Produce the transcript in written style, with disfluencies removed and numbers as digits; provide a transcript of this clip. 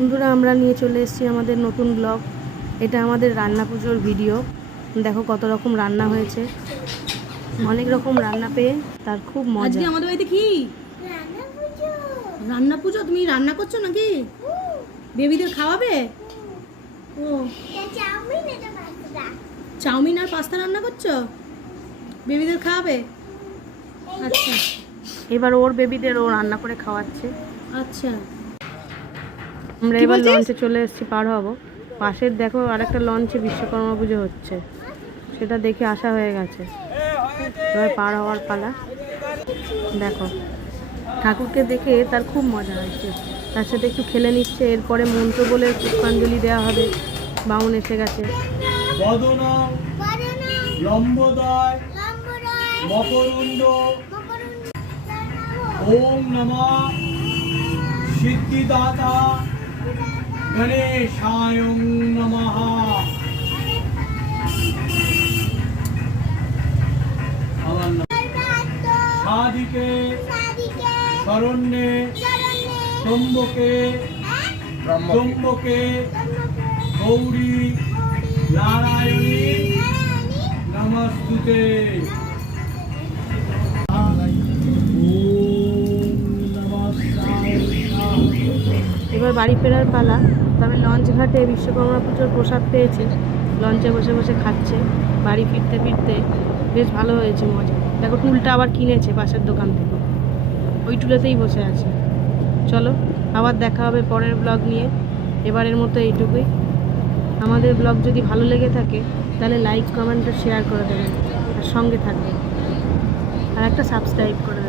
বন্ধুরা, আমরা নিয়ে চলে এসেছি আমাদের নতুন ব্লগ। এটা আমাদের রান্না পুজোর ভিডিও। দেখো কত রকম রান্না হয়েছে, অনেক রকম রান্না পেয়ে তার খুব মজা। আজকে আমাদের বাড়িতে কি রান্না পুজো? তুমি রান্না করছো নাকি? বেবিদের খাওয়াবে? ও চাউমিন আর পাস্তা রান্না করছো, বেবিদের খাওয়াবে? আচ্ছা, এবার ওর বেবিদের ও রান্না করে খাওয়াচ্ছে। আচ্ছা। আমরা এবার লঞ্চে চলে এসেছি, পার হবো। পাশের দেখো আরেকটা লঞ্চে বিশ্বকর্মা পুজো হচ্ছে, সেটা দেখে আসা হয়ে গেছে। এবার পার হওয়ার পালা। দেখো ঠাকুরকে দেখে তার খুব মজা হয়েছে, তার সাথে একটু খেলে নিচ্ছে। এরপরে মন্ত্র বলে পুষ্পাঞ্জলি দেওয়া হবে। বামুন এসে গেছে। লম্বোদয় মকরুণ্ড ওম নমঃ সিদ্ধিদাতা গণেশায় নমঃ। সাধিকে শরণ্যে ত্রম্বকে গৌরী নারায়ণী নমস্তুতে। এবার বাড়ি ফেরার পালা। তবে লঞ্চ ঘাটে বিশ্বকর্মা পুজোর প্রসাদ পেয়েছে, লঞ্চে বসে বসে খাচ্ছে। বাড়ি ফিরতে ফিরতে বেশ ভালো হয়েছে, মজা। দেখো টুলটা আবার কিনেছে পাশের দোকান থেকে, ওই টুলেতেই বসে আছে। চলো আবার দেখা হবে পরের ব্লগ নিয়ে। এবারের মতো এইটুকুই। আমাদের ব্লগ যদি ভালো লেগে থাকে তাহলে লাইক, কমেন্ট ও শেয়ার করে দেবেন, আর সঙ্গে থাকবেন, আর একটা সাবস্ক্রাইব করে